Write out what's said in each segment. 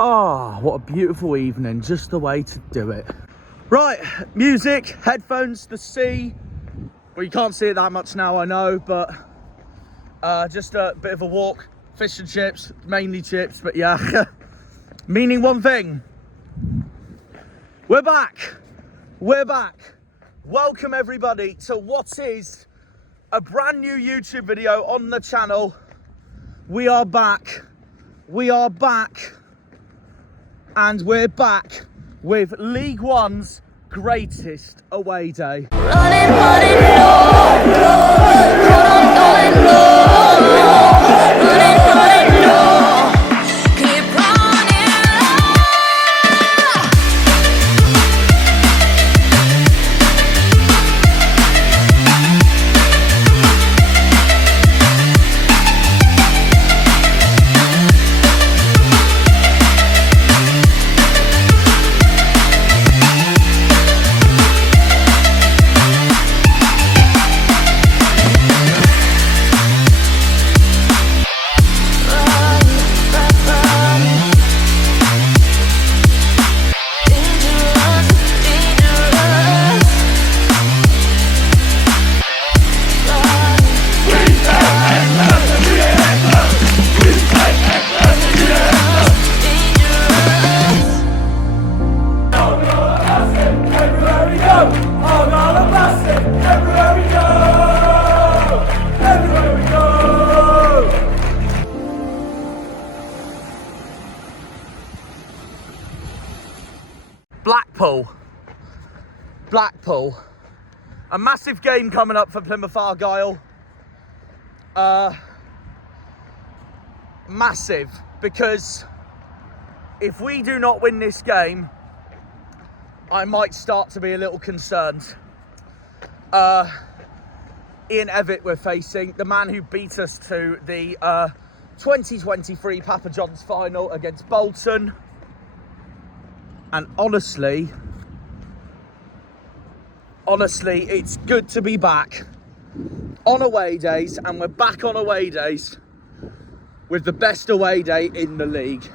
Oh, what a beautiful evening, just the way to do it. Right, music, headphones, the sea. Well, you can't see it that much now, I know, but just a bit of a walk, fish and chips, mainly chips, but yeah. Meaning one thing, we're back. Welcome everybody to what is a brand new YouTube video on the channel. We are back, and we're back with League One's greatest away day. Running, no, no. Keep running. Blackpool. A massive game coming up for Plymouth Argyle. Massive, because if we do not win this game, I might start to be a little concerned. Ian Evatt we're facing, the man who beat us to the 2023 Papa John's final against Bolton. And honestly, it's good to be back on away days, and we're back on away days with the best away day in the league.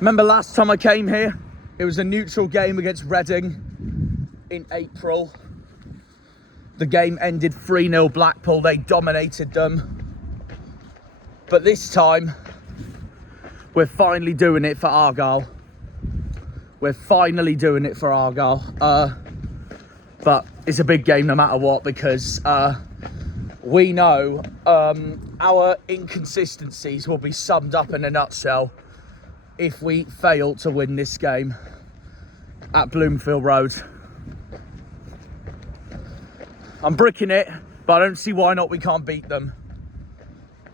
Remember last time I came here, it was a neutral game against Reading in April. The game ended 3-0 Blackpool, they dominated them. But this time, we're finally doing it for Argyle. But it's a big game no matter what, because we know our inconsistencies will be summed up in a nutshell if we fail to win this game at Bloomfield Road. I'm bricking it, but I don't see why not we can't beat them.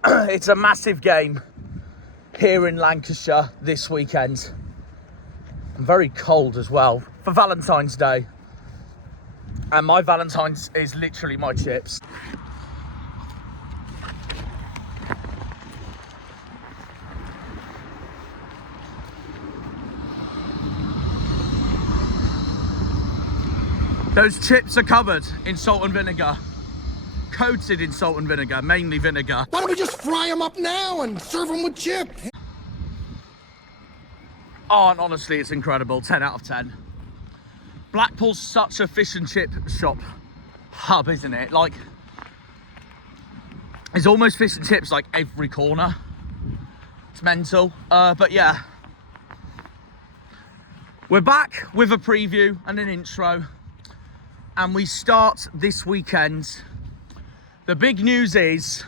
It's a massive game here in Lancashire this weekend. I'm very cold as well for Valentine's Day. And my Valentine's is literally my chips. Those chips are covered in salt and vinegar. Coated in salt and vinegar, mainly vinegar. Why don't we just fry them up now and serve them with chips? Oh, and honestly, it's incredible. 10 out of 10. Blackpool's such a fish and chip shop hub, isn't it? Like, there's almost fish and chips like every corner. It's mental. But yeah, we're back with a preview and an intro, and we start this weekend. The big news is,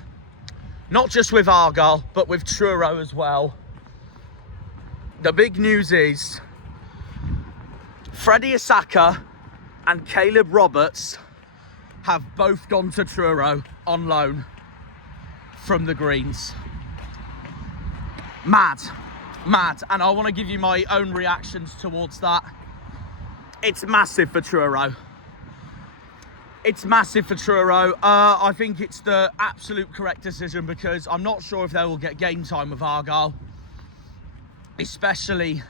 not just with Argyle, but with Truro as well. The big news is Freddie Asaka and Caleb Roberts have both gone to Truro on loan from the Greens. Mad. And I want to give you my own reactions towards that. It's massive for Truro. I think it's the absolute correct decision, because I'm not sure if they will get game time with Argyle, especially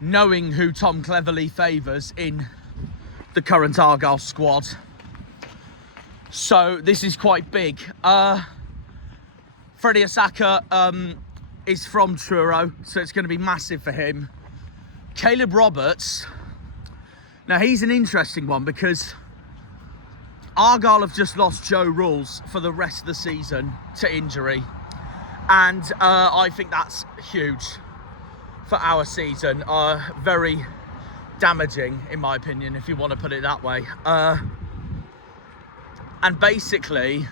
knowing who Tom Cleverley favours in the current Argyle squad. So this is quite big. Freddie Asaka is from Truro, so it's going to be massive for him. Caleb Roberts, now he's an interesting one because Argyle have just lost Joe Rules for the rest of the season to injury. And I think that's huge for our season. Very damaging, in my opinion, if you want to put it that way. And basically,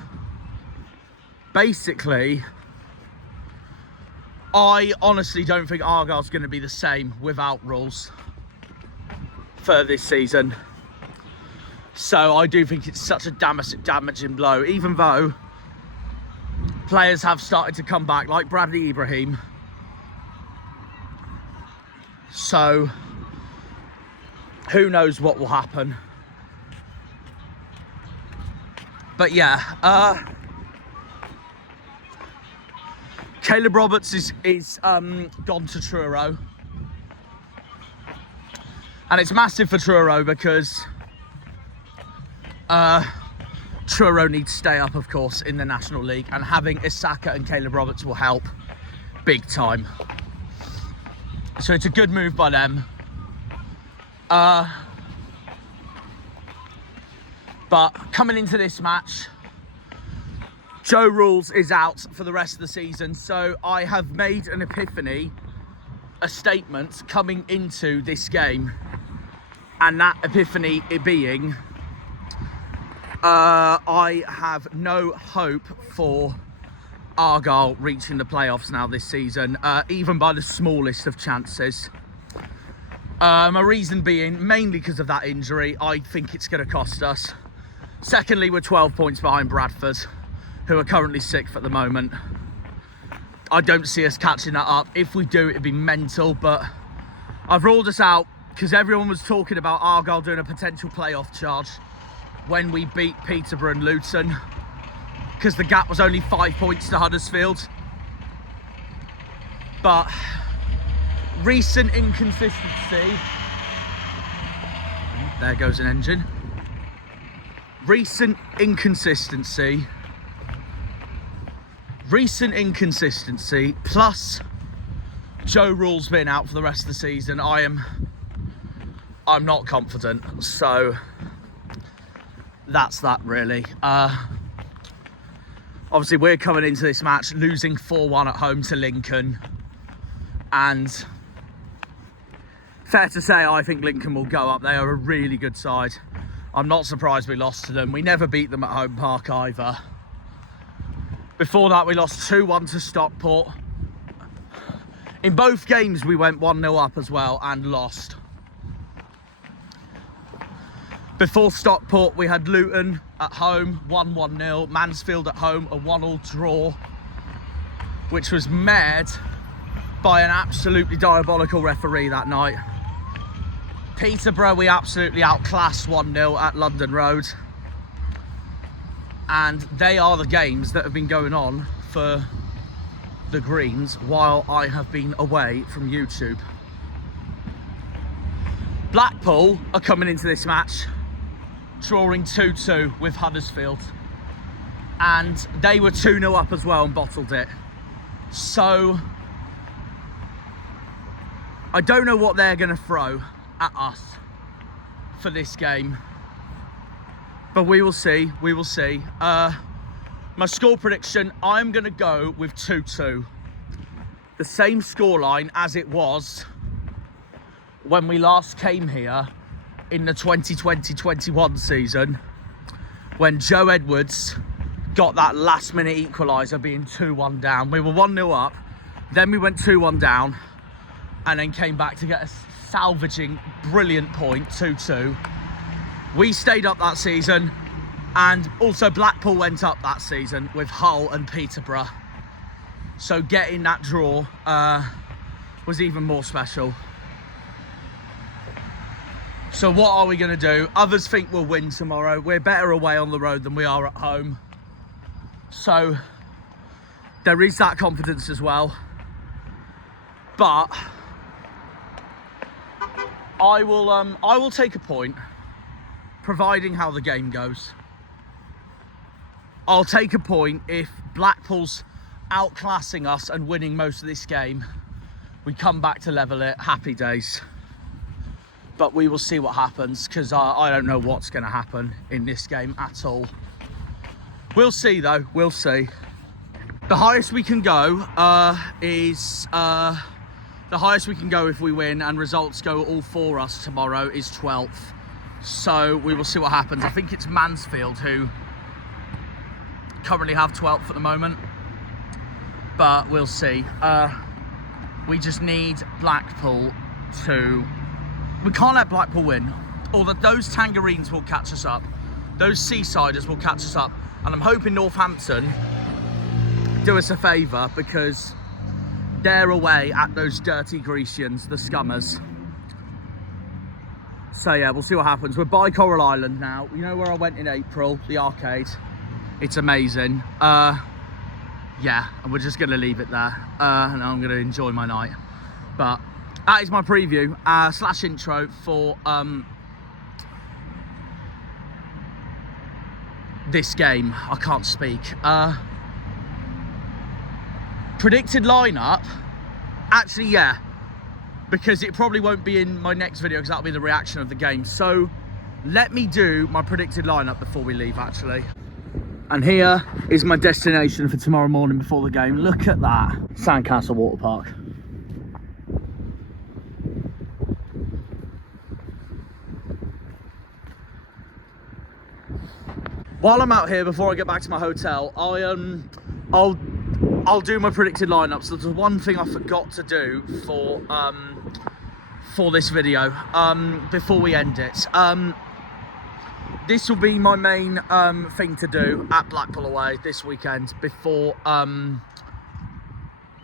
I honestly don't think Argyle's going to be the same without Rules for this season. So I do think it's such a damaging blow, even though players have started to come back, like Bradley Ibrahim. So who knows what will happen. But yeah, Caleb Roberts is gone to Truro. And it's massive for Truro because Truro needs to stay up, of course, in the National League, and having Isaka and Caleb Roberts will help big time. So it's a good move by them. But coming into this match, Joe Rules is out for the rest of the season, so I have made an epiphany, a statement coming into this game, and that epiphany it being, I have no hope for Argyle reaching the playoffs now this season, even by the smallest of chances. My reason being, mainly because of that injury, I think it's going to cost us. Secondly, we're 12 points behind Bradford, who are currently 6th at the moment. I don't see us catching that up. If we do, it'd be mental, but I've ruled us out because everyone was talking about Argyle doing a potential playoff charge when we beat Peterborough and Luton, because the gap was only 5 points to Huddersfield. But recent inconsistency, there goes an engine. Recent inconsistency plus Joe Rules being out for the rest of the season, I'm not confident. So that's that really. Obviously we're coming into this match losing 4-1 at home to Lincoln, and fair to say I think Lincoln will go up. They are a really good side. I'm not surprised we lost to them. We never beat them at home park either. Before that we lost 2-1 to Stockport. In both games we went 1-0 up as well and lost. Before Stockport we had Luton at home, 1-1-0. Mansfield at home, a 1-1 draw, which was made by an absolutely diabolical referee that night. Peterborough we absolutely outclassed 1-0 at London Road. And they are the games that have been going on for the Greens while I have been away from YouTube. Blackpool are coming into this match drawing 2-2 with Huddersfield, and they were 2-0 up as well and bottled it. So I don't know what they're going to throw at us for this game, but we will see. My score prediction, I'm going to go with 2-2, the same scoreline as it was when we last came here in the 2020-21 season, when Joe Edwards got that last minute equaliser, being 2-1 down. We were 1-0 up, then we went 2-1 down, and then came back to get a salvaging brilliant point, 2-2. We stayed up that season, and also Blackpool went up that season with Hull and Peterborough. So getting that draw was even more special. So what are we going to do? Others think we'll win tomorrow. We're better away on the road than we are at home. So there is that confidence as well. But I will take a point, providing how the game goes. I'll take a point if Blackpool's outclassing us and winning most of this game, we come back to level it. Happy days. But we will see what happens, because I don't know what's going to happen in this game at all. We'll see though, we'll see. The highest we can go the highest we can go if we win and results go all for us tomorrow is 12th. So we will see what happens. I think it's Mansfield who currently have 12th at the moment, but we'll see. We just need Blackpool to... We can't let Blackpool win, or that those Tangerines will catch us up. Those Seasiders will catch us up. And I'm hoping Northampton do us a favour, because they're away at those dirty Grecians, the Scummers. So yeah, we'll see what happens. We're by Coral Island now. You know where I went in April? The arcade. It's amazing. Yeah, and we're just going to leave it there. And I'm going to enjoy my night. But that is my preview / intro for this game. I can't speak. Predicted lineup, actually, yeah, because it probably won't be in my next video because that'll be the reaction of the game. So let me do my predicted lineup before we leave, actually. And here is my destination for tomorrow morning before the game. Look at that. Sandcastle Water Park. While I'm out here, before I get back to my hotel, I'll do my predicted lineup. So there's one thing I forgot to do for this video before we end it. This will be my main thing to do at Blackpool away this weekend before well,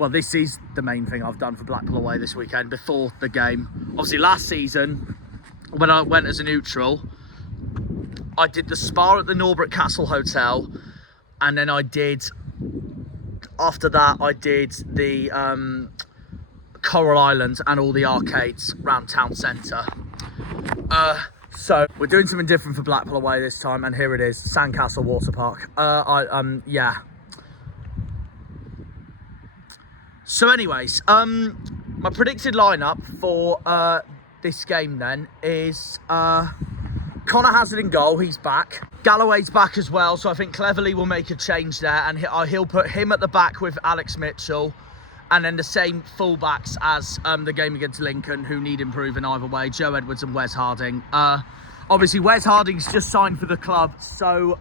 this is the main thing I've done for Blackpool away this weekend before the game. Obviously last season when I went as a neutral, I did the spa at the Norbert Castle Hotel, and then after that I did the Coral Island and all the arcades around town centre. So we're doing something different for Blackpool away this time, and here it is, Sandcastle Water Park. Yeah. So anyways, my predicted lineup for this game then is Connor Hazard in goal, he's back. Galloway's back as well, so I think Cleverley will make a change there, and he'll put him at the back with Alex Mitchell, and then the same fullbacks as the game against Lincoln, who need improving either way, Joe Edwards and Wes Harding. Obviously, Wes Harding's just signed for the club, so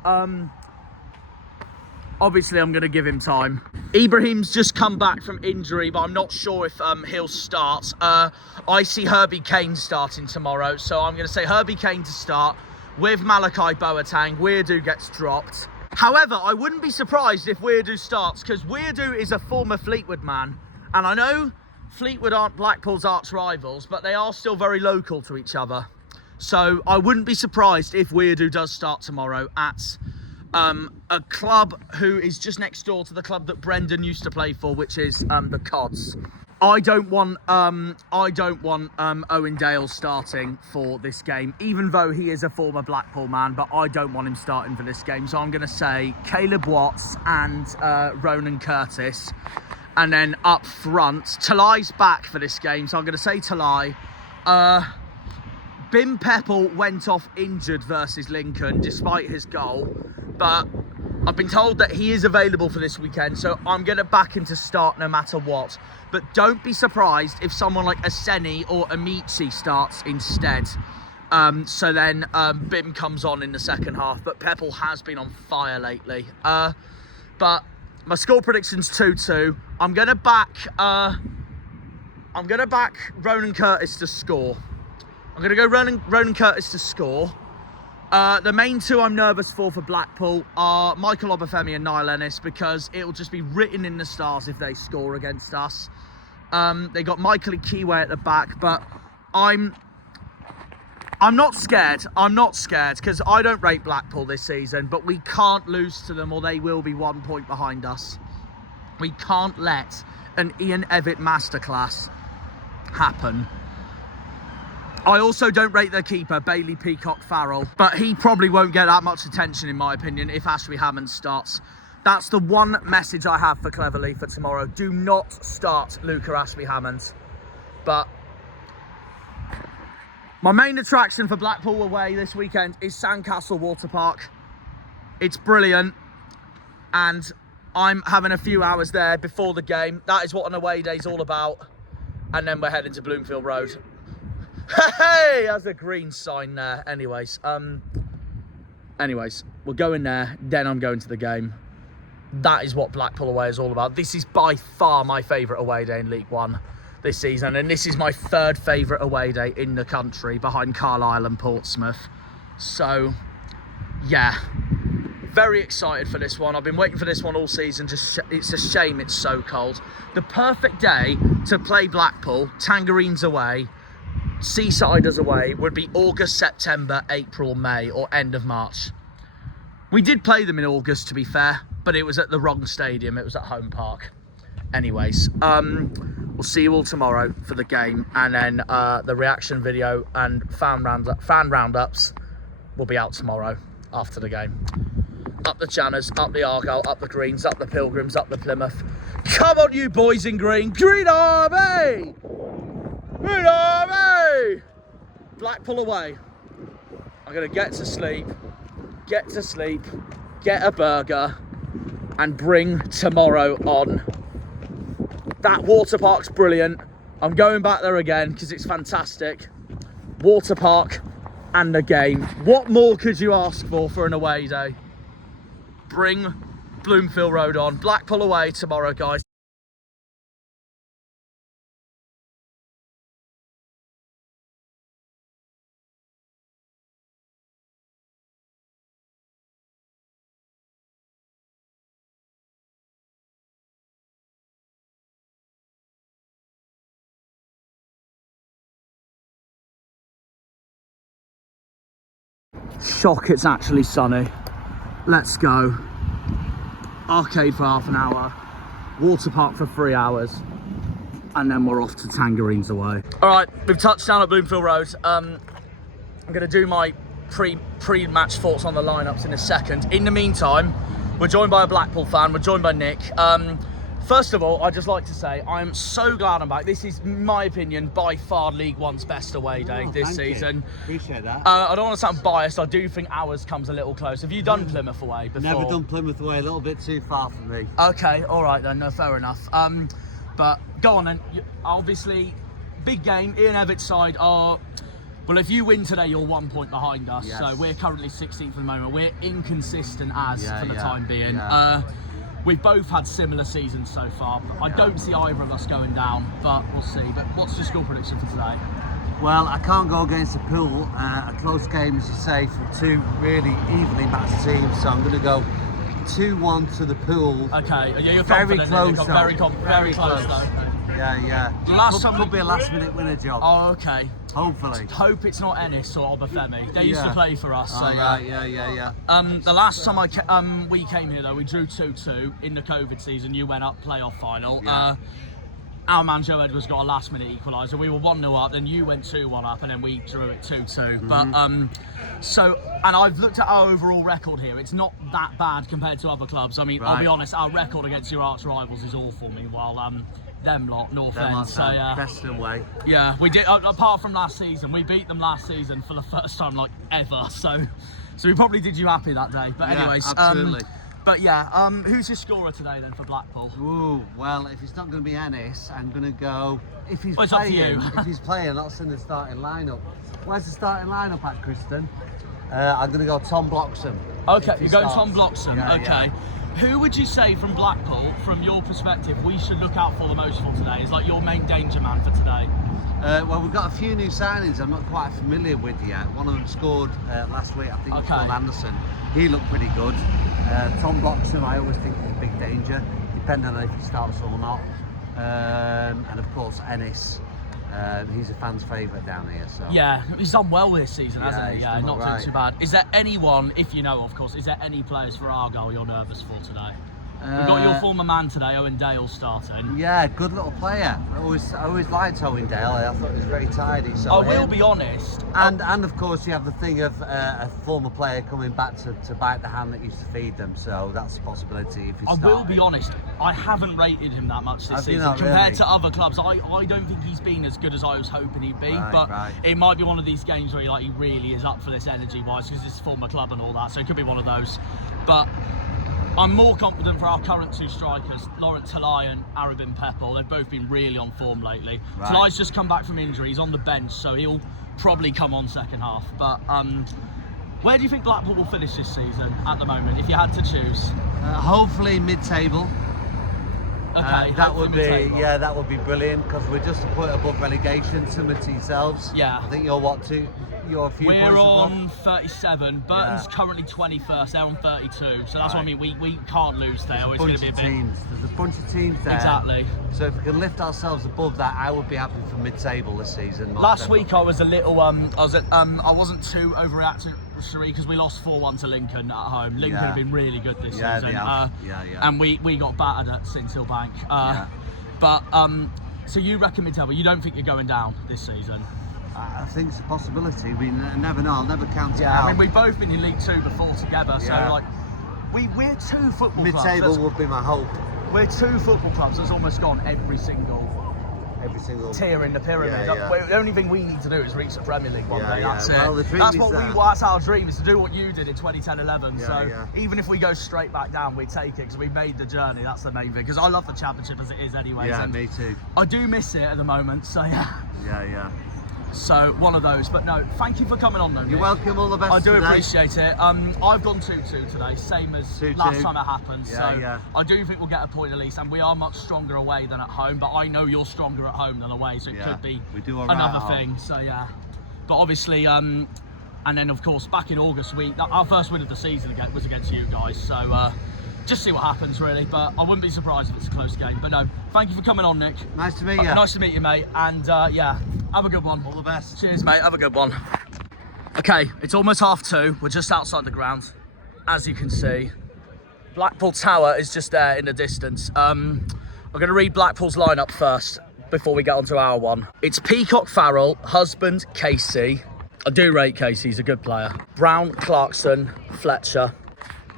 obviously I'm going to give him time. Ibrahim's just come back from injury, but I'm not sure if he'll start. I see Herbie Kane starting tomorrow, so I'm going to say Herbie Kane to start with Malachi Boateng. Weirdo gets dropped. However, I wouldn't be surprised if Weirdo starts, because Weirdo is a former Fleetwood man, and I know Fleetwood aren't Blackpool's arch rivals, but they are still very local to each other. So I wouldn't be surprised if Weirdo does start tomorrow at a club who is just next door to the club that Brendan used to play for, which is the Cods. I don't want Owen Dale starting for this game, even though he is a former Blackpool man, but I don't want him starting for this game. So I'm going to say Caleb Watts and Ronan Curtis. And then up front, Talai's back for this game, so I'm going to say Talai. Bim Peppel went off injured versus Lincoln, despite his goal. But I've been told that he is available for this weekend, so I'm going to back him to start no matter what. But don't be surprised if someone like Aseni or Amici starts instead. So then Bim comes on in the second half. But Peppel has been on fire lately. But my score prediction's 2-2. I'm going to back Ronan Curtis to score. I'm going to go Ronan Curtis to score. The main two I'm nervous for Blackpool are Michael Obafemi and Niall Ennis, because it'll just be written in the stars if they score against us. They got Michael Ikiwe at the back, but I'm not scared. I'm not scared, because I don't rate Blackpool this season, but we can't lose to them or they will be 1 point behind us. We can't let an Ian Evatt masterclass happen. I also don't rate their keeper, Bailey Peacock Farrell, but he probably won't get that much attention in my opinion if Ashley Hammond starts. That's the one message I have for Cleverley for tomorrow. Do not start Luca Aspie-Hammond. But my main attraction for Blackpool away this weekend is Sandcastle Water Park. It's brilliant, and I'm having a few hours there before the game. That is what an away day is all about. And then we're heading to Bloomfield Road. Hey, there's a green sign there. Anyways, we're going there, then I'm going to the game. That is what Blackpool away is all about. This is by far my favourite away day in League One this season, and this is my third favourite away day in the country behind Carlisle and Portsmouth. So, yeah, very excited for this one. I've been waiting for this one all season. It's a shame it's so cold. The perfect day to play Blackpool, Tangerines away, Seasiders away, would be August, September, April, May, or end of March. We did play them in August, to be fair, but it was at the wrong stadium. It was at Home Park. Anyways, we'll see you all tomorrow for the game, and then the reaction video and fan roundups will be out tomorrow after the game. Up the Channers, up the Argyle, up the Greens, up the Pilgrims, up the Plymouth. Come on, you boys in green. Green Army! Green Army! Blackpool away. I'm going to get to sleep, get a burger, and bring tomorrow on. That water park's brilliant. I'm going back there again because it's fantastic. Water park and the game. What more could you ask for an away day? Bring Bloomfield Road on. Blackpool away tomorrow, guys. Shock, it's actually sunny. Let's go. Arcade for half an hour, water park for 3 hours, and then we're off to Tangerines away. All right, we've touched down at Bloomfield Road. I'm going to do my pre-match thoughts on the lineups in a second. In the meantime, we're joined by a Blackpool fan. We're joined by Nick. First of all, I'd just like to say I'm so glad I'm back. This is, in my opinion, by far League One's best away day this season. Appreciate that. I don't want to sound biased. I do think ours comes a little close. Have you done Plymouth away before? Never done Plymouth away. A little bit too far for me. Okay, all right then. No, fair enough. But go on then. Obviously, big game. Ian Everett's side are. Well, if you win today, you're 1 point behind us. Yes. So we're currently 16th at the moment. We're inconsistent for the time being. Yeah. We've both had similar seasons so far. I don't see either of us going down, but we'll see. But what's your score prediction for today? Well, I can't go against a Pool. A close game, as you say, from two really evenly matched teams. So I'm going to go 2-1 to the Pool. Okay, yeah, you're very confident. close. Very close though. Yeah. Last time could be a last-minute winner job. Oh, okay. Hopefully. Hope it's not Ennis or Obafemi. They used to play for us. So right, yeah. The last time we came here though, we drew 2-2 in the COVID season. You went up playoff final. Yeah. Our man Joe Edwards got a last-minute equaliser. We were 1-0 up, then you went 2-1 up, and then we drew it 2-2. But and I've looked at our overall record here. It's not that bad compared to other clubs. I mean, I'll be honest, our record against your arch rivals is awful. Meanwhile, them lot, no offence. So best away. Yeah, we did. Apart from last season, we beat them last season for the first time like ever. So we probably did you happy that day. But anyways, absolutely. But yeah, who's your scorer today then for Blackpool? Ooh, well, if it's not going to be Ennis, I'm going to go. If he's It's up to playing, you. if he's playing, that's in the starting lineup. Where's the starting lineup at, Kristen? I'm going to go Tom Bloxham. Okay, you're going starts. Tom Bloxham. Yeah, okay. Who would you say from Blackpool, from your perspective, we should look out for the most for today? Is like your main danger man for today? Well, we've got a few new signings I'm not quite familiar with yet. One of them scored last week, I think, it was Paul Anderson. He looked pretty good. Tom Bloxham, I always think is a big danger, depending on if he starts or not. And of course, Ennis. He's a fan's favourite down here. So yeah, he's done well this season, hasn't he? Yeah, not right. doing too bad. Is there anyone, if you know, of course, is there any players for Argyle you're nervous for today? We've got your former man today, Owen Dale, starting. Yeah, good little player. I always liked Owen Dale. I thought he was very tidy. So I will be honest. And of course you have the thing of a former player coming back to bite the hand that used to feed them. So that's a possibility if he's I will be honest, I haven't rated him that much this season compared to other clubs. I don't think he's been as good as I was hoping he'd be, but it might be one of these games where he really is up for this energy-wise because it's his former club and all that, so it could be one of those. But I'm more confident for our current two strikers, Laurent Talai and Arabin Pepple. They've both been really on form lately. Talai's just come back from injury, he's on the bench, so he'll probably come on second half. But where do you think Blackpool will finish this season at the moment, if you had to choose? Hopefully mid-table. Okay, that would be brilliant because we're just a point above relegation, similar to yourselves. Yeah. I think you're you're a few points above. We're on 37. Burton's currently 21st. They're on 32. So that's what I mean. We can't lose there. It's going to be a bit. There's a bunch of teams there. Exactly. So if we can lift ourselves above that, I would be happy for mid-table this season. Last week I was a little I wasn't too overreacting, Cherie, because we lost 4-1 to Lincoln at home. Lincoln have been really good this season. And we got battered at St Hill Bank. But so you reckon mid-table? You don't think you're going down this season? I think it's a possibility. We never know. I'll never count it out. I mean, we've both been in League Two before together, so like we're two football clubs. Mid-table would be my hope. We're two football clubs that's almost gone every single tier in the pyramid. The only thing we need to do is reach the Premier League one day. That's it. That's our dream, is to do what you did in 2010-11. So even if we go straight back down, we take it because we made the journey. That's the main thing. Because I love the Championship as it is, anyway. Yeah, me too. I do miss it at the moment. So yeah. So one of those, but no, thank you for coming on though. You're welcome, all the best. I do today. Appreciate it. I've gone 2-2 today, same as 2-2. Last time it happened. I do think we'll get a point at least, and we are much stronger away than at home, but I know you're stronger at home than away, so it could be another thing. So but obviously, and then of course back in August our first win of the season was against you guys, so just see what happens really, but I wouldn't be surprised if it's a close game. But no, thank you for coming on, Nick. Nice to meet you. Nice to meet you, mate, and have a good one. All the best. Cheers, mate, have a good one. Okay, it's almost 2:30. We're just outside the ground, as you can see. Blackpool Tower is just there in the distance. I'm going to read Blackpool's lineup first before we get on to our one. It's Peacock, Farrell, Husband, Casey. I do rate Casey, he's a good player. Brown, Clarkson, Fletcher,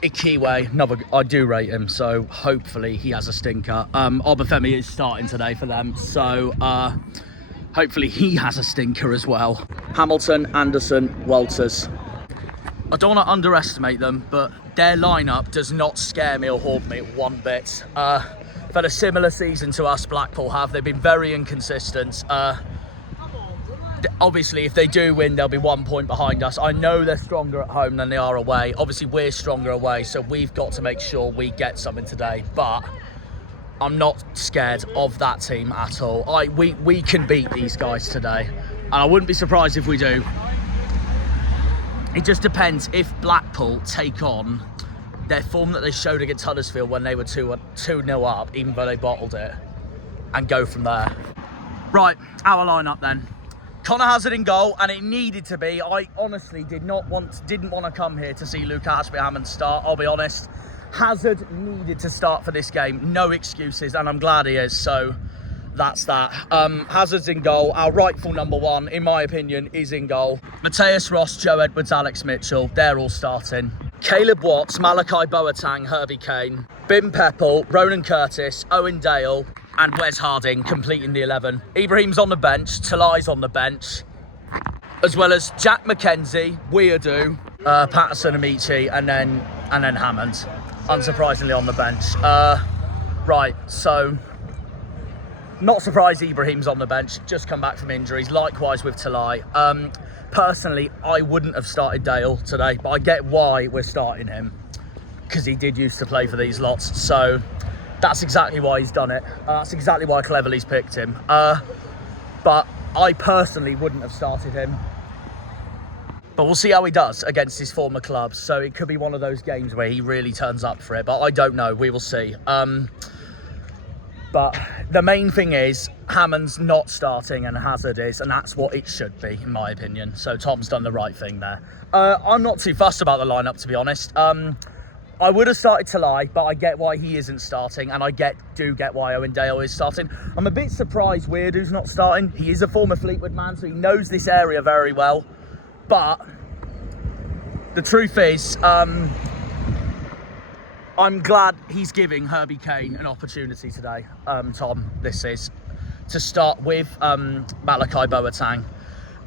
Ikiwe, I do rate him, so hopefully he has a stinker. Obafemi is starting today for them, so hopefully he has a stinker as well. Hamilton, Anderson, Walters. I don't want to underestimate them, but their lineup does not scare me or haunt me one bit. They've had a similar season to us, Blackpool have. They've been very inconsistent. Obviously, if they do win, they'll be 1 point behind us. I know they're stronger at home than they are away. Obviously, we're stronger away, so we've got to make sure we get something today. But I'm not scared of that team at all. We can beat these guys today, and I wouldn't be surprised if we do. It just depends if Blackpool take on their form that they showed against Huddersfield when they were 2-0 up, even though they bottled it, and go from there. Right, our lineup then. Connor Hazard in goal, and it needed to be. I honestly didn't want to come here to see Luca Ashby-Hammond start, I'll be honest. Hazard needed to start for this game, no excuses, and I'm glad he is, so that's that. Hazard's in goal. Our rightful number one, in my opinion, is in goal. Mateus Ross, Joe Edwards, Alex Mitchell, they're all starting. Caleb Watts, Malachi Boateng, Herbie Kane, Bim Pepple, Ronan Curtis, Owen Dale, and Wes Harding completing the 11. Ibrahim's on the bench, Talai's on the bench, as well as Jack McKenzie, Weirdo, Patterson, Amici, and then Hammond, unsurprisingly on the bench. Right, so not surprised Ibrahim's on the bench, just come back from injuries, likewise with Talai. Personally, I wouldn't have started Dale today, but I get why we're starting him, because he did used to play for these lots, so that's exactly why he's done it. That's exactly why Cleverley's picked him. But I personally wouldn't have started him. But we'll see how he does against his former club. So it could be one of those games where he really turns up for it. But I don't know. We will see. But the main thing is Hammond's not starting and Hazard is. And that's what it should be, in my opinion. So Tom's done the right thing there. I'm not too fussed about the lineup, to be honest. I would have started Talai, but I get why he isn't starting, and I do get why Owen Dale is starting. I'm a bit surprised Weirdo's not starting. He is a former Fleetwood man, so he knows this area very well. But the truth is, I'm glad he's giving Herbie Kane an opportunity today, Tom, this is, to start with Malachi Boateng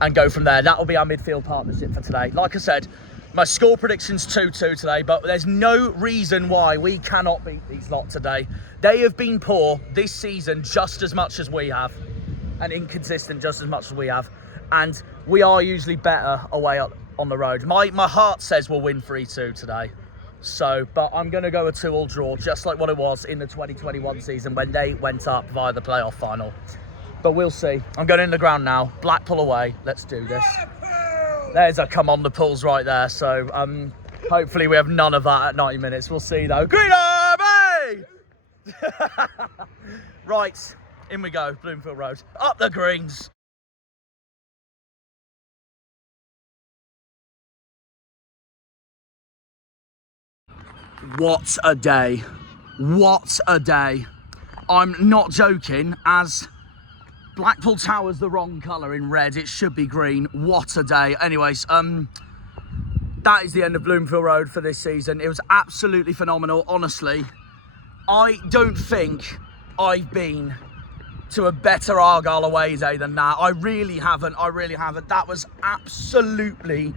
and go from there. That'll be our midfield partnership for today. Like I said, my score prediction's 2-2 today, but there's no reason why we cannot beat these lot today. They have been poor this season just as much as we have, and inconsistent just as much as we have. And we are usually better away on the road. My heart says we'll win 3-2 today. So, but I'm going to go a 2-2 draw, just like what it was in the 2021 season when they went up via the playoff final. But we'll see. I'm going in the ground now. Blackpool away. Let's do this. There's a come on the pulls right there. So hopefully we have none of that at 90 minutes. We'll see though. Green Army! Right, in we go. Bloomfield Road. Up the greens. What a day. What a day. I'm not joking, as Blackpool Tower's the wrong colour in red. It should be green. What a day. Anyways, that is the end of Bloomfield Road for this season. It was absolutely phenomenal, honestly. I don't think I've been to a better Argyle away day than that. I really haven't. That was absolutely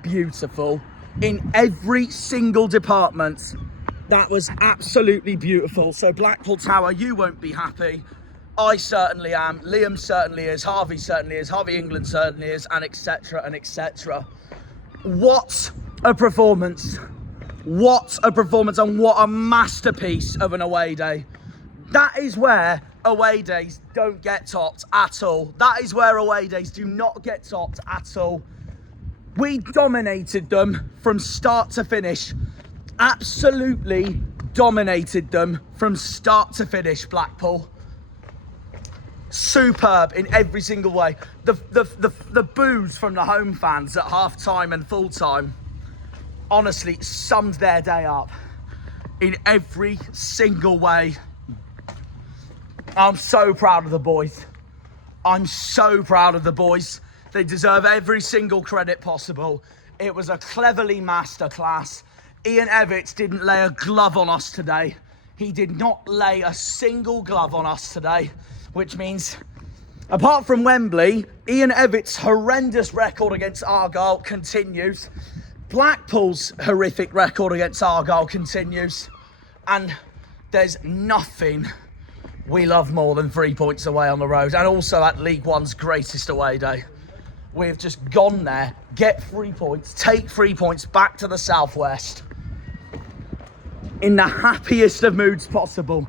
beautiful. In every single department, that was absolutely beautiful. So Blackpool Tower, you won't be happy. I certainly am. Liam certainly is. Harvey certainly is. Harvey England certainly is, and etc. and etc. What a performance. What a performance, and what a masterpiece of an away day. That is where away days don't get topped at all. That is where away days do not get topped at all. We dominated them from start to finish. Absolutely dominated them from start to finish, Blackpool. Superb in every single way. The boos from the home fans at half time and full time honestly summed their day up in every single way. I'm so proud of the boys. I'm so proud of the boys. They deserve every single credit possible. It was a cleverly masterclass. Ian Evans didn't lay a glove on us today. He did not lay a single glove on us today, which means, apart from Wembley, Ian Evans' horrendous record against Argyle continues. Blackpool's horrific record against Argyle continues. And there's nothing we love more than 3 points away on the road, and also at League One's greatest away day. We've just gone there, get 3 points, take 3 points back to the southwest in the happiest of moods possible.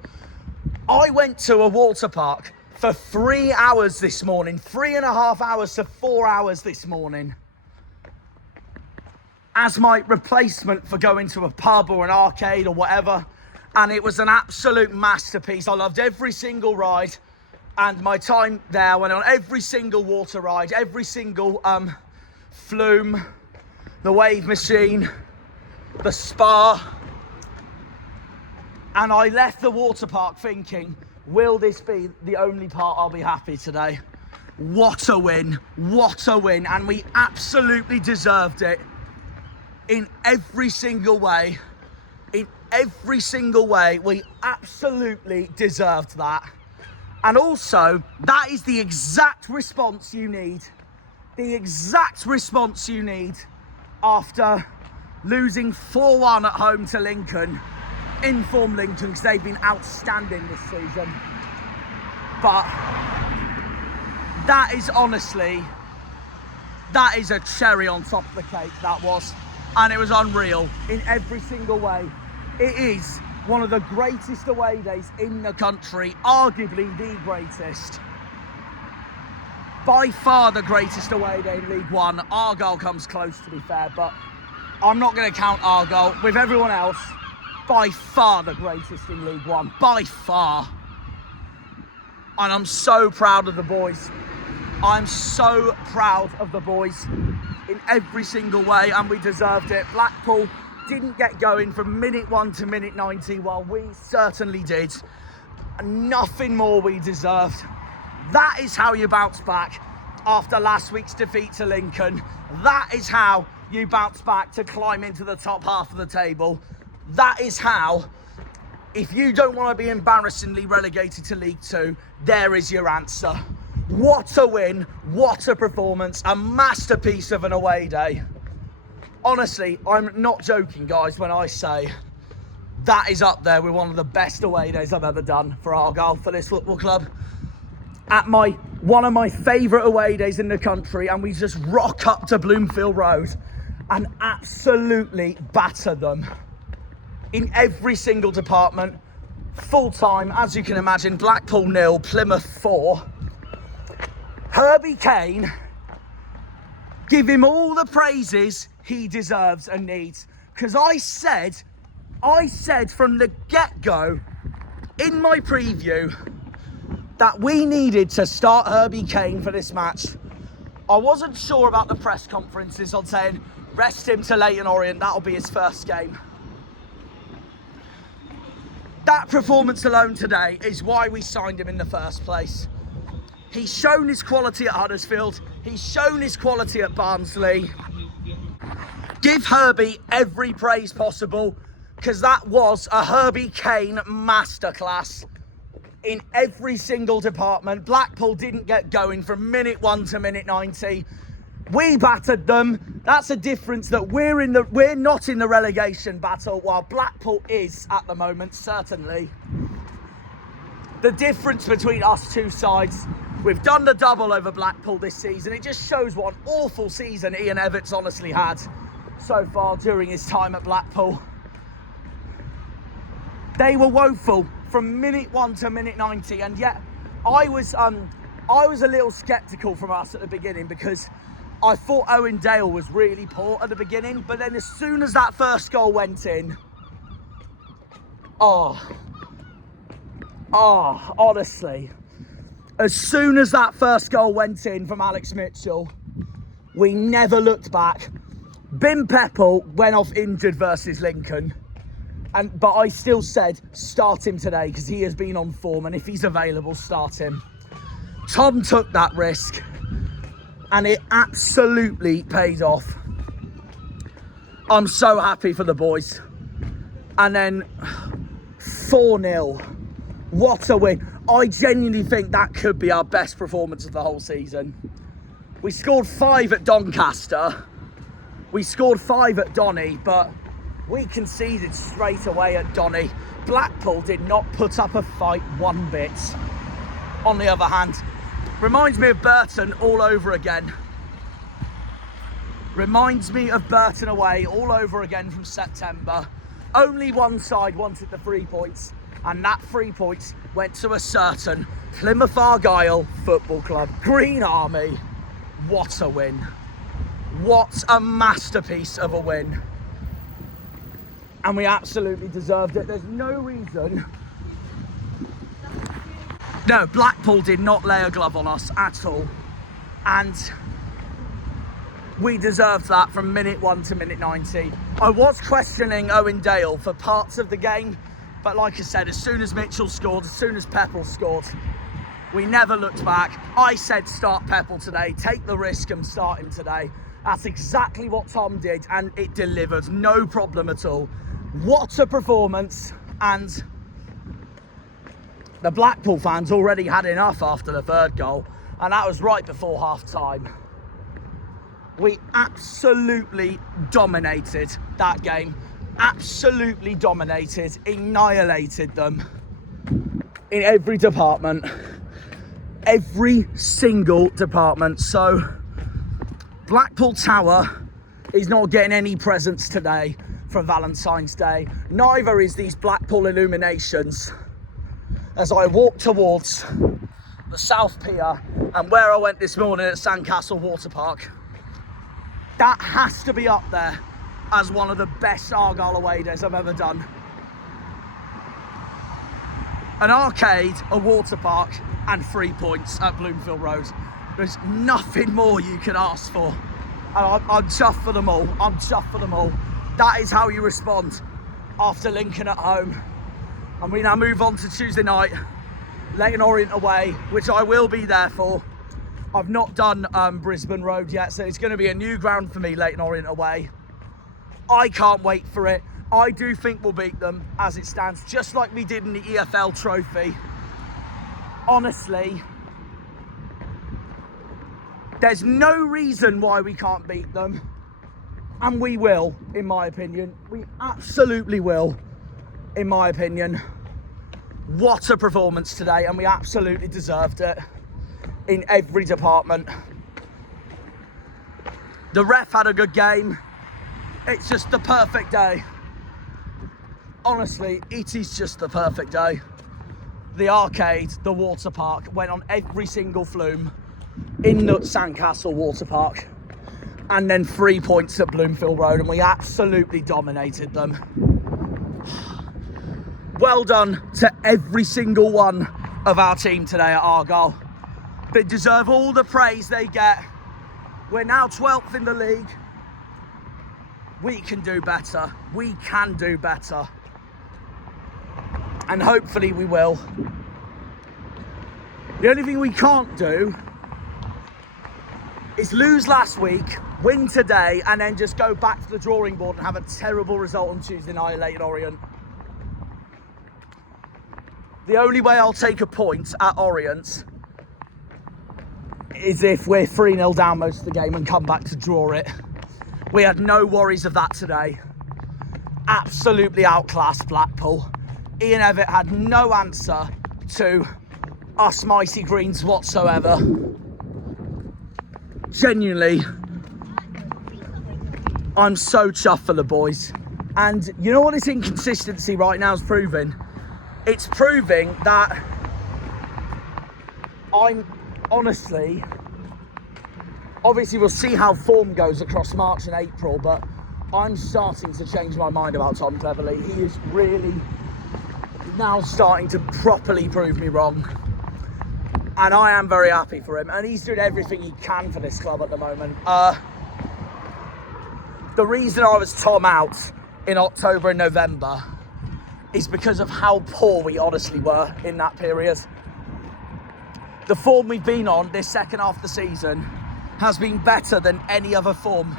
I went to a water park for 3 hours this morning, 3.5 hours to 4 hours this morning, as my replacement for going to a pub or an arcade or whatever. And it was an absolute masterpiece. I loved every single ride, and my time there went on every single water ride, every single flume, the wave machine, the spa. And I left the water park thinking, will this be the only part I'll be happy today? What a win, what a win. And we absolutely deserved it in every single way. In every single way, we absolutely deserved that. And also, that is the exact response you need. The exact response you need after losing 4-1 at home to Lincoln. Inform Lincoln, because they've been outstanding this season. But that is honestly, that is a cherry on top of the cake, that was. And it was unreal in every single way. It is one of the greatest away days in the country, arguably the greatest. By far the greatest away day in League One. Argyle comes close, to be fair, but I'm not going to count Argyle. With everyone else, by far the greatest in League One, by far. And I'm so proud of the boys. I'm so proud of the boys in every single way, and we deserved it. Blackpool didn't get going from minute 1 to minute 90, while we certainly did. And nothing more we deserved. That is how you bounce back after last week's defeat to Lincoln. That is how you bounce back to climb into the top half of the table. That is how, if you don't want to be embarrassingly relegated to League 2, there is your answer. What a win, what a performance, a masterpiece of an away day. Honestly, I'm not joking, guys, when I say that is up there with one of the best away days I've ever done for Argyle, for this football club. At one of my favourite away days in the country, and we just rock up to Bloomfield Road and absolutely batter them in every single department. Full time, as you can imagine, Blackpool 0, Plymouth 4. Herbie Kane, give him all the praises he deserves and needs, because I said from the get-go in my preview that we needed to start Herbie Kane for this match. I wasn't sure about the press conferences on saying rest him to Leyton Orient, that'll be his first game. That performance alone today is why we signed him in the first place. He's shown his quality at Huddersfield, he's shown his quality at Barnsley. Give Herbie every praise possible, because that was a Herbie Kane masterclass in every single department. Blackpool didn't get going from minute 1 to minute 90. We battered them. That's a difference, that we're not in the relegation battle, while Blackpool is at the moment, certainly. The difference between us two sides, we've done the double over Blackpool this season. It just shows what an awful season Ian Evans honestly had so far during his time at Blackpool. They were woeful from minute 1 to minute 90, and yet I was a little sceptical from us at the beginning, because I thought Owen Dale was really poor at the beginning, but then as soon as that first goal went in, honestly, as soon as that first goal went in from Alex Mitchell, we never looked back. Bim Peppel went off injured versus Lincoln, but I still said start him today, because he has been on form, and if he's available, start him. Tom took that risk, and it absolutely paid off. I'm so happy for the boys. And then 4-0. What a win. I genuinely think that could be our best performance of the whole season. We scored 5 at Doncaster. We scored 5 at Donny, but we conceded straight away at Donny. Blackpool did not put up a fight one bit. On the other hand, reminds me of Burton all over again. Reminds me of Burton away all over again from September. Only one side wanted the 3 points, and that 3 points went to a certain Plymouth Argyle Football Club. Green Army. What a win. What a masterpiece of a win. And we absolutely deserved it. There's no reason. No, Blackpool did not lay a glove on us at all. And we deserved that from minute 1 to minute 90. I was questioning Owen Dale for parts of the game, but like I said, as soon as Mitchell scored, as soon as Peppel scored, we never looked back. I said start Peppel today, take the risk and start him today. That's exactly what Tom did, and it delivered, no problem at all. What a performance. And the Blackpool fans already had enough after the 3rd goal, and that was right before half time. We absolutely dominated that game. Absolutely dominated, annihilated them in every department. Every single department. So Blackpool Tower is not getting any presents today for Valentine's Day. Neither is these Blackpool illuminations. As I walk towards the South Pier and where I went this morning at Sandcastle Water Park, that has to be up there as one of the best Argyle away days I've ever done. An arcade, a water park, and 3 points at Bloomfield Road. There's nothing more you can ask for. And I'm chuffed for them all. I'm chuffed for them all. That is how you respond after Lincoln at home. And we now move on to Tuesday night, Leyton Orient away, which I will be there for. I've not done Brisbane Road yet, so it's going to be a new ground for me, Leyton Orient away. I can't wait for it. I do think we'll beat them as it stands, just like we did in the EFL Trophy. Honestly, there's no reason why we can't beat them. And we will, in my opinion. We absolutely will, in my opinion. What a performance today, and we absolutely deserved it in every department. The ref had a good game. It's just the perfect day. Honestly, it is just the perfect day. The arcade, the water park, went on every single flume in the Sandcastle water park. And then 3 points at Bloomfield Road, and we absolutely dominated them. Well done to every single one of our team today at Argyle. They deserve all the praise they get. We're now 12th in the league. We can do better. We can do better. And hopefully we will. The only thing we can't do is lose last week, win today, and then just go back to the drawing board and have a terrible result on Tuesday night at Leyton Orient. The only way I'll take a point at Orient is if we're 3-0 down most of the game and come back to draw it. We had no worries of that today. Absolutely outclassed Blackpool. Ian Evatt had no answer to us mighty Greens whatsoever. Genuinely, I'm so chuffed for the boys. And you know what this inconsistency right now is proving? It's proving that I'm honestly, obviously we'll see how form goes across March and April, but I'm starting to change my mind about Tom Cleverley. He is really now starting to properly prove me wrong. And I am very happy for him. And he's doing everything he can for this club at the moment. The reason I was Tom out in October and November is because of how poor we honestly were in that period. The form we've been on this second half of the season has been better than any other form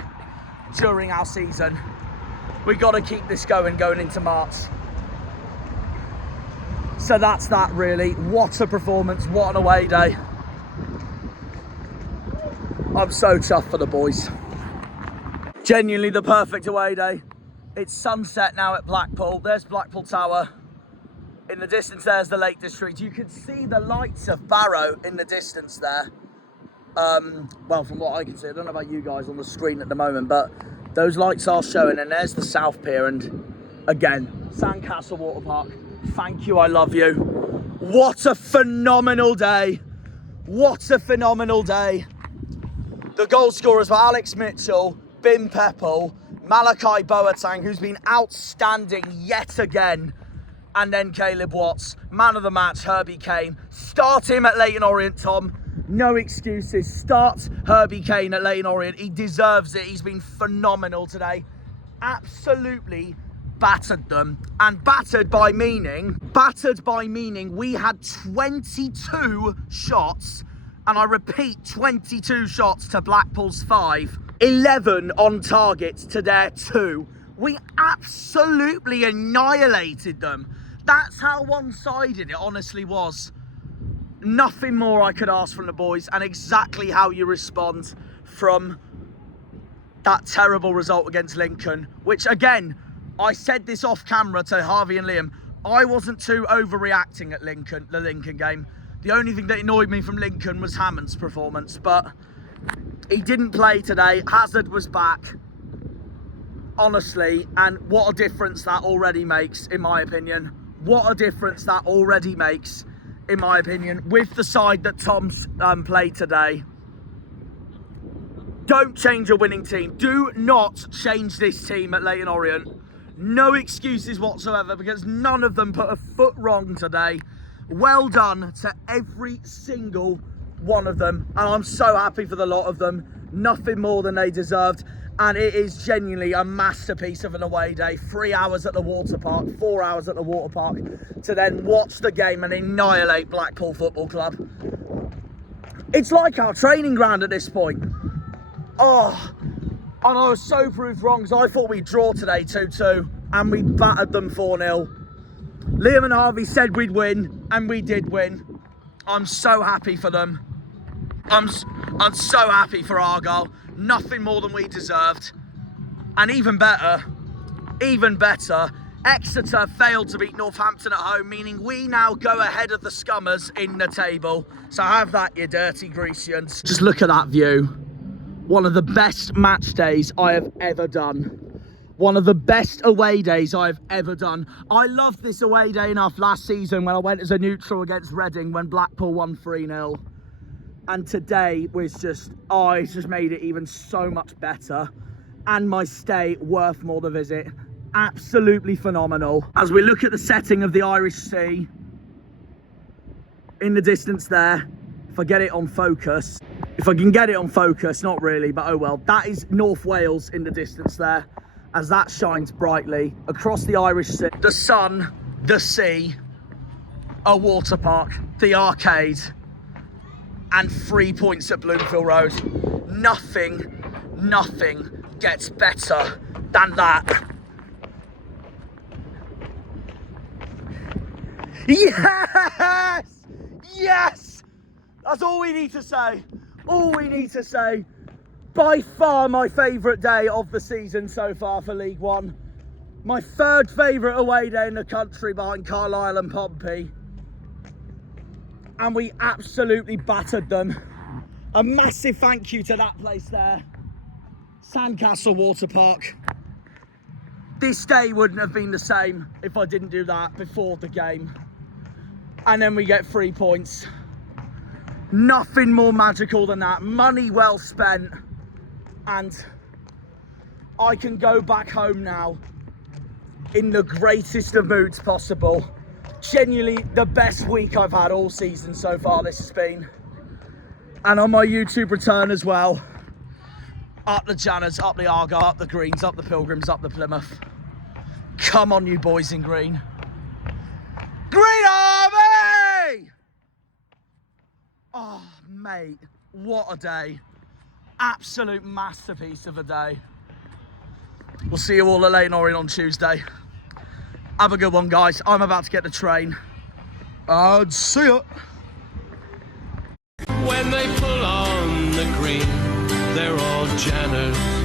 during our season. We've got to keep this going into March. So that's that really. What a performance, what an away day. I'm so chuffed for the boys. Genuinely the perfect away day. It's sunset now at Blackpool. There's Blackpool Tower. In the distance there's the Lake District. You can see the lights of Barrow in the distance there. Well, from what I can see, I don't know about you guys on the screen at the moment, but those lights are showing, and there's the South Pier, and again, Sandcastle Water Park. Thank you, I love you. What a phenomenal day. What a phenomenal day. The goal scorers were Alex Mitchell, Bim Peppel, Malachi Boateng, who's been outstanding yet again, and then Caleb Watts. Man of the match, Herbie Kane. Start him at Leyton Orient, Tom. No excuses. Start Herbie Kane at Leyton Orient. He deserves it. He's been phenomenal today. Absolutely battered them. And battered by meaning we had 22 shots. And I repeat, 22 shots to Blackpool's 5. 11 on target to their 2. We absolutely annihilated them. That's how one-sided it honestly was. Nothing more I could ask from the boys, and exactly how you respond from that terrible result against Lincoln, which again, I said this off camera to Harvey and Liam, I wasn't too overreacting at the Lincoln game. The only thing that annoyed me from Lincoln was Hammond's performance, but he didn't play today. Hazard was back, honestly, and what a difference that already makes, in my opinion. What a difference that already makes, in my opinion, with the side that Tom's played today. Don't change a winning team. Do not change this team at Leyton Orient. No excuses whatsoever, because none of them put a foot wrong today. Well done to every single one of them, and I'm so happy for the lot of them. Nothing more than they deserved. And it is genuinely a masterpiece of an away day. 3 hours at the water park, 4 hours at the water park, to then watch the game and annihilate Blackpool Football Club. It's like our training ground at this point. Oh, and I was so proved wrong, because I thought we'd draw today 2-2, and we battered them 4-0. Liam and Harvey said we'd win, and we did win. I'm so happy for them. I'm so happy for Argyle. Nothing more than we deserved. And even better, Exeter failed to beat Northampton at home, meaning we now go ahead of the Scummers in the table. So have that, you dirty Grecians. Just look at that view. One of the best match days I have ever done. One of the best away days I've ever done. I loved this away day enough last season when I went as a neutral against Reading when Blackpool won 3-0. And today was just, oh, it's just made it even so much better. And my stay worth more the visit. Absolutely phenomenal. As we look at the setting of the Irish Sea, in the distance there, if I get it on focus, if I can get it on focus, not really, but oh well. That is North Wales in the distance there, as that shines brightly across the Irish Sea. The sun, the sea, a water park, the arcade, and 3 points at Bloomfield Road. Nothing gets better than that. Yes! Yes! That's all we need to say. All we need to say. By far my favourite day of the season so far for League One. My third favourite away day in the country behind Carlisle and Pompey. And we absolutely battered them. A massive thank you to that place there. Sandcastle Water Park. This day wouldn't have been the same if I didn't do that before the game. And then we get 3 points. Nothing more magical than that. Money well spent. And I can go back home now in the greatest of moods possible. Genuinely the best week I've had all season so far, this has been. And on my YouTube return as well. Up the Janners, up the Argyle, up the Greens, up the Pilgrims, up the Plymouth. Come on, you boys in green. Green Army! Oh, mate, what a day. Absolute masterpiece of a day. We'll see you all at Leighton Orient on Tuesday. Have a good one, guys. I'm about to get the train. I'd see ya. When they pull on the green, they're all Janners.